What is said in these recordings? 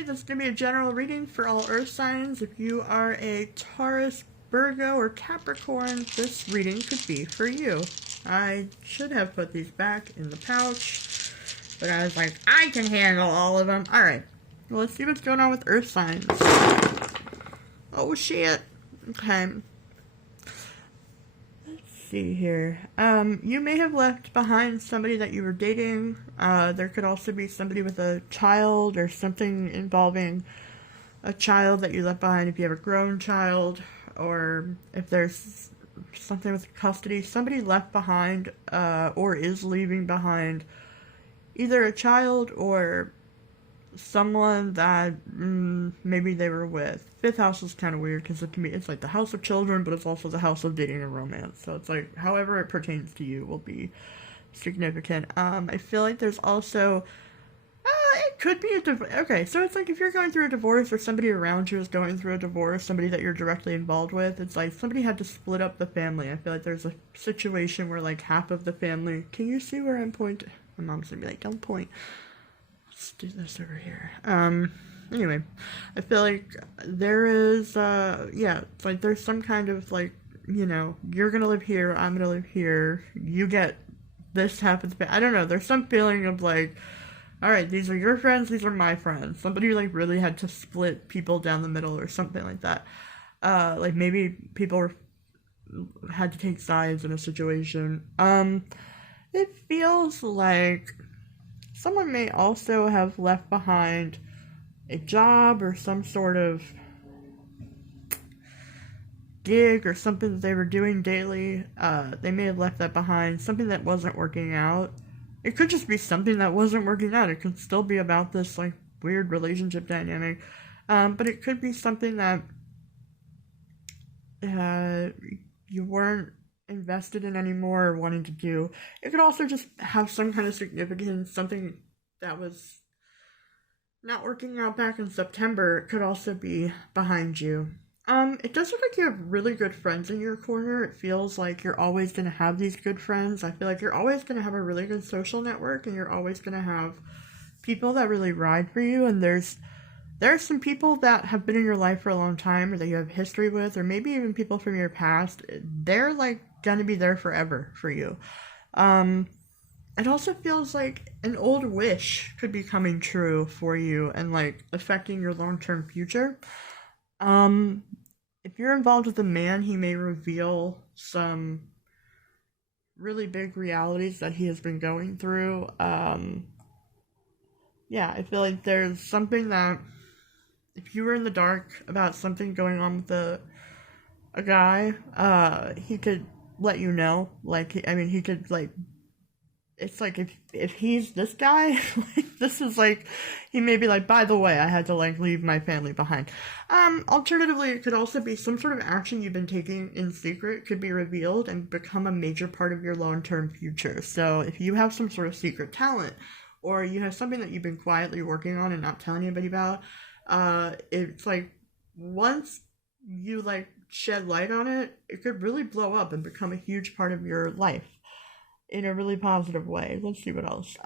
Alright, this is going to be a general reading for all earth signs. If you are a Taurus, Virgo, or Capricorn, this reading could be for you. I should have put these back in the pouch, but I was like, I can handle all of them. Alright, well, let's see what's going on with earth signs. Oh, shit. Okay. Let's see here. You may have left behind somebody that you were dating. There could also be somebody with a child or something involving a child that you left behind if you have a grown child, or if there's something with custody. Somebody left behind, or is leaving behind either a child or someone that maybe they were with. Fifth house is kind of weird because it's like the house of children, but it's also the house of dating and romance. So it's like however it pertains to you will be significant. I feel like there's also it could be a divorce. Okay, so it's like if you're going through a divorce or somebody around you is going through a divorce, somebody that you're directly involved with, it's like somebody had to split up the family. I feel like there's a situation where like half of the family. Can you see where I'm pointing? My mom's gonna be like, don't point. Let's do this over here. Anyway, I feel like there is, yeah, it's like there's some kind of, like, you know, you're gonna live here, I'm gonna live here, you get this half of the, I don't know, there's some feeling of, like, alright, these are your friends, these are my friends. Somebody, like, really had to split people down the middle or something like that. Like, maybe people had to take sides in a situation. It feels like someone may also have left behind a job or some sort of gig or something that they were doing daily. They may have left that behind, something that wasn't working out. It could just be something that wasn't working out. It could still be about this, like, weird relationship dynamic. But it could be something that you weren't invested in anymore or wanting to do. It could also just have some kind of significance, something that was not working out back in September. It could also be behind you. It does look like you have really good friends in your corner. It feels like you're always going to have these good friends. I feel like you're always going to have a really good social network, and you're always going to have people that really ride for you. And there's some people that have been in your life for a long time, or that you have history with, or maybe even people from your past. They're like gonna be there forever for you. It also feels like an old wish could be coming true for you and like affecting your long-term future. If you're involved with a man, he may reveal some really big realities that he has been going through. Yeah, I feel like there's something that if you were in the dark about something going on with a guy, he could let you know. Like, I mean, he could, like, it's like if he's this guy, like, this is like, he may be like, by the way, I had to, like, leave my family behind. Alternatively, it could also be some sort of action you've been taking in secret could be revealed and become a major part of your long-term future. So if you have some sort of secret talent, or you have something that you've been quietly working on and not telling anybody about, it's like once you like shed light on it, it could really blow up and become a huge part of your life in a really positive way. Let's see what else.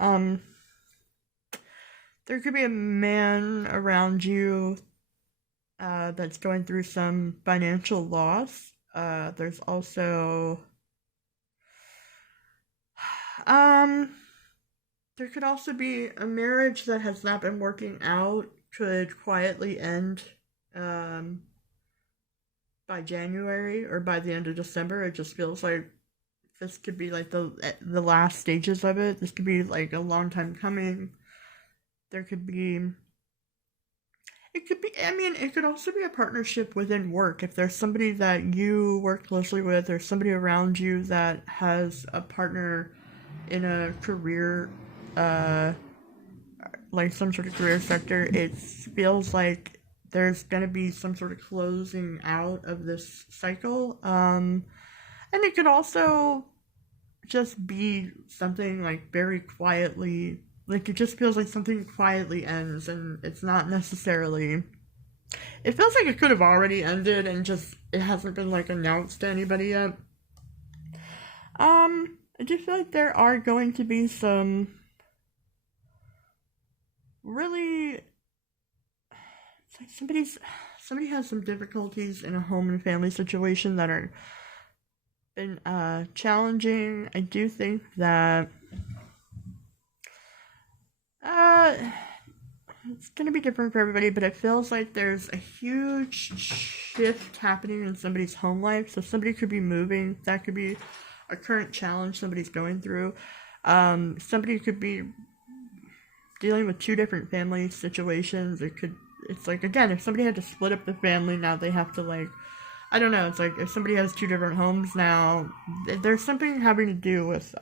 There could be a man around you that's going through some financial loss. There's also there could also be a marriage that has not been working out, could quietly end by January or by the end of December. It just feels like this could be like the last stages of it. This could be like a long time coming. There could be, it could be, I mean, it could also be a partnership within work. If there's somebody that you work closely with, or somebody around you that has a partner in a career, like some sort of career sector, it feels like there's gonna be some sort of closing out of this cycle. And it could also just be something like very quietly, like it just feels like something quietly ends, and it's not necessarily, it feels like it could have already ended and just it hasn't been like announced to anybody yet. I do feel like there are going to be some really It's like somebody has some difficulties in a home and family situation that are been challenging. I do think that uh it's gonna be different for everybody, but it feels like there's a huge shift happening in somebody's home life. So somebody could be moving. That could be a current challenge somebody's going through. Somebody could be dealing with two different family situations. It's like, again, if somebody had to split up the family, now they have to, like, I don't know, it's like if somebody has two different homes now, there's something having to do with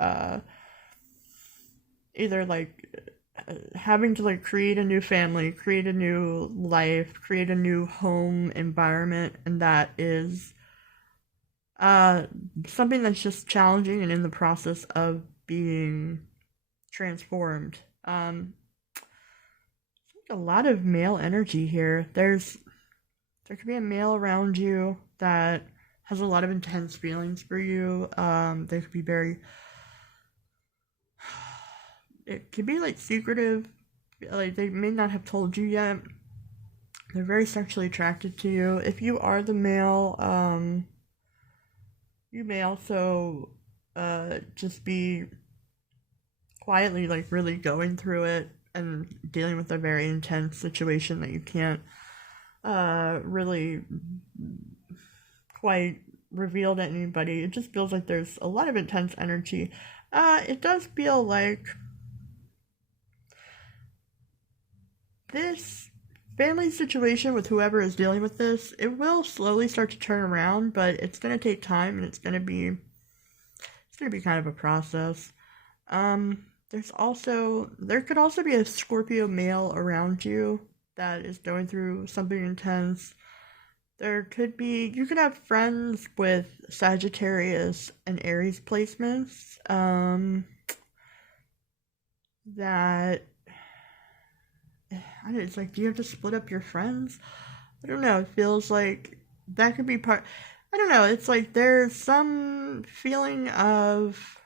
either like having to like create a new family, create a new life, create a new home environment, and that is uh something that's just challenging and in the process of being transformed. A lot of male energy here. There could be a male around you that has a lot of intense feelings for you. They could be very, it could be like secretive, like they may not have told you yet. They're very sexually attracted to you. If you are the male, you may also just be quietly like really going through it and dealing with a very intense situation that you can't really quite reveal to anybody. It just feels like there's a lot of intense energy. It does feel like this family situation with whoever is dealing with this, it will slowly start to turn around, but it's gonna take time and it's gonna be kind of a process. There could also be a Scorpio male around you that is going through something intense. You could have friends with Sagittarius and Aries placements, that, it's like, do you have to split up your friends? I don't know, it feels like that could be part, I don't know, it's like there's some feeling of,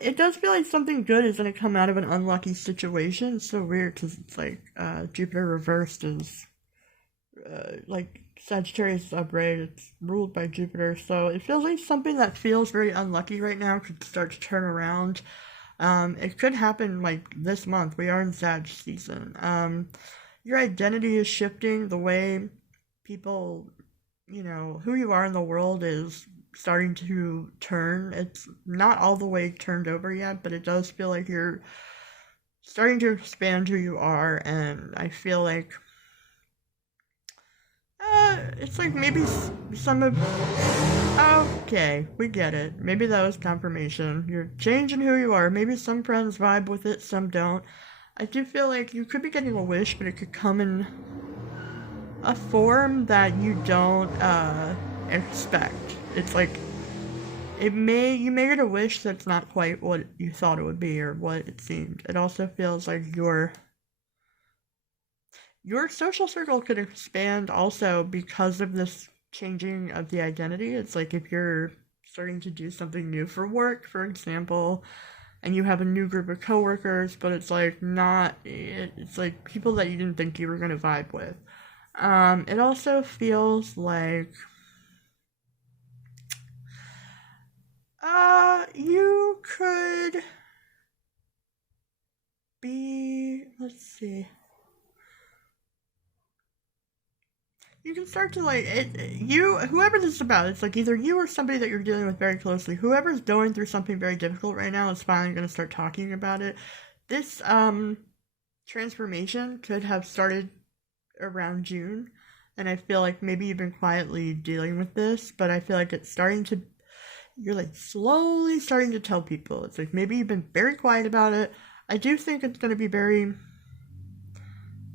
it does feel like something good is going to come out of an unlucky situation. It's so weird because it's like Jupiter reversed is like Sagittarius is upright. It's ruled by Jupiter. So it feels like something that feels very unlucky right now could start to turn around. It could happen like this month. We are in Sag season. Your identity is shifting. The way people, who you are in the world is starting to turn. It's not all the way turned over yet, but it does feel like you're starting to expand who you are, and I feel like it's like maybe some of, okay, we get it. Maybe that was confirmation. You're changing who you are. Maybe some friends vibe with it, some don't. I do feel like you could be getting a wish, but it could come in a form that you don't expect. It's like you may get a wish that's not quite what you thought it would be or what it seemed. It also feels like your social circle could expand also because of this changing of the identity. It's like if you're starting to do something new for work, for example, and you have a new group of coworkers, but it's like it's like people that you didn't think you were going to vibe with. It also feels like you could be, let's see. You can start to like whoever this is about, it's like either you or somebody that you're dealing with very closely. Whoever's going through something very difficult right now is finally going to start talking about it. This transformation could have started around June, and I feel like maybe you've been quietly dealing with this, but I feel like you're like slowly starting to tell people. It's like maybe you've been very quiet about it. I do think it's going to be very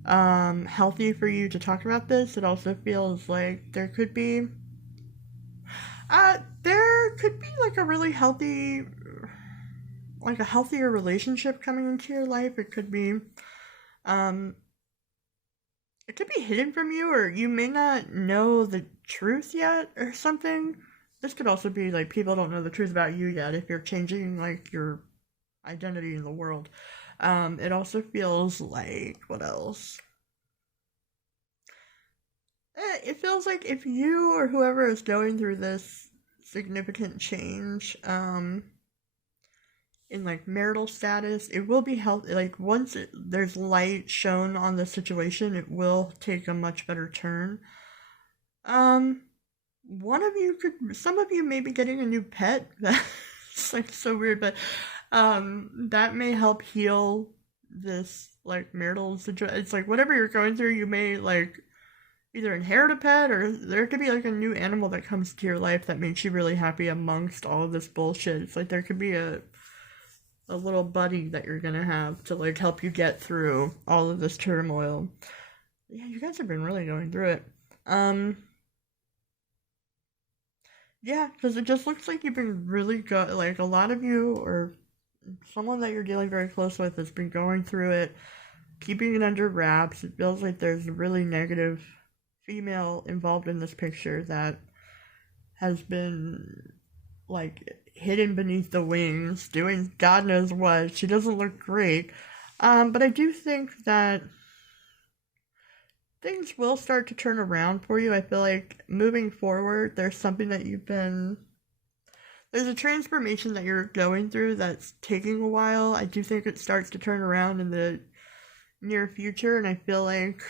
healthy for you to talk about this. It also feels like there could be like a really healthy, like a healthier relationship coming into your life. It could be hidden from you, or you may not know the truth yet or something. This could also be like people don't know the truth about you yet if you're changing like your identity in the world. It also feels like, what else? It feels like if you or whoever is going through this significant change, in like marital status, it will be healthy. Like once there's light shown on the situation, it will take a much better turn. Um, one of you could, some of you may be getting a new pet. That's like so weird, but that may help heal this like marital situation. It's like whatever you're going through, you may like either inherit a pet or there could be like a new animal that comes to your life that makes you really happy amongst all of this bullshit. It's like there could be a little buddy that you're gonna have to like help you get through all of this turmoil. Yeah, you guys have been really going through it. Um, yeah, because it just looks like you've been really good. Like a lot of you or someone that you're dealing very close with has been going through it, keeping it under wraps. It feels like there's a really negative female involved in this picture that has been like hidden beneath the wings, doing God knows what. She doesn't look great. But I do think that things will start to turn around for you. I feel like moving forward, there's something that there's a transformation that you're going through that's taking a while. I do think it starts to turn around in the near future, and I feel like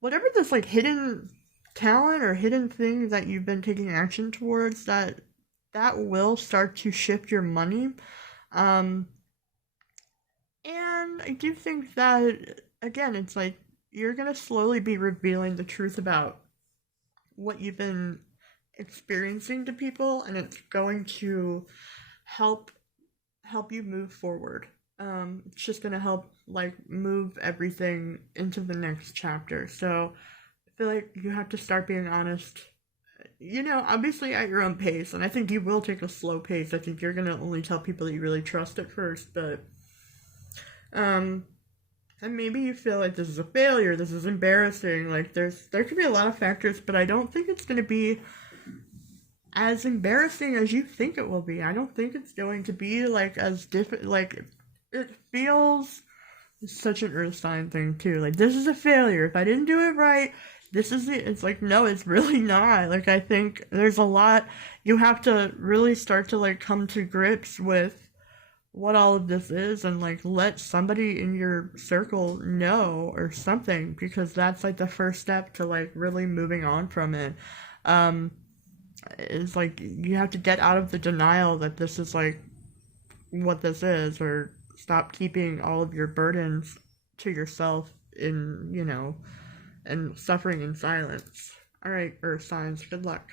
whatever this like hidden talent or hidden thing that you've been taking action towards, that will start to shift your money. Um, and I do think that again, it's like you're gonna slowly be revealing the truth about what you've been experiencing to people, and it's going to help you move forward. It's just gonna help like move everything into the next chapter. So I feel like you have to start being honest. You know, obviously at your own pace, and I think you will take a slow pace. I think you're gonna only tell people that you really trust at first, but um, and maybe you feel like this is a failure, this is embarrassing. Like there could be a lot of factors, but I don't think it's gonna be as embarrassing as you think it will be. I don't think it's going to be like as like it feels such an earth sign thing too. Like this is a failure. If I didn't do it right, this is it. It's like no, it's really not. Like I think there's a lot you have to really start to like come to grips with what all of this is and like let somebody in your circle know or something because that's like the first step to like really moving on from it. Um is like you have to get out of the denial that this is like what this is or stop keeping all of your burdens to yourself in, you know, and suffering in silence. All right, earth signs, good luck.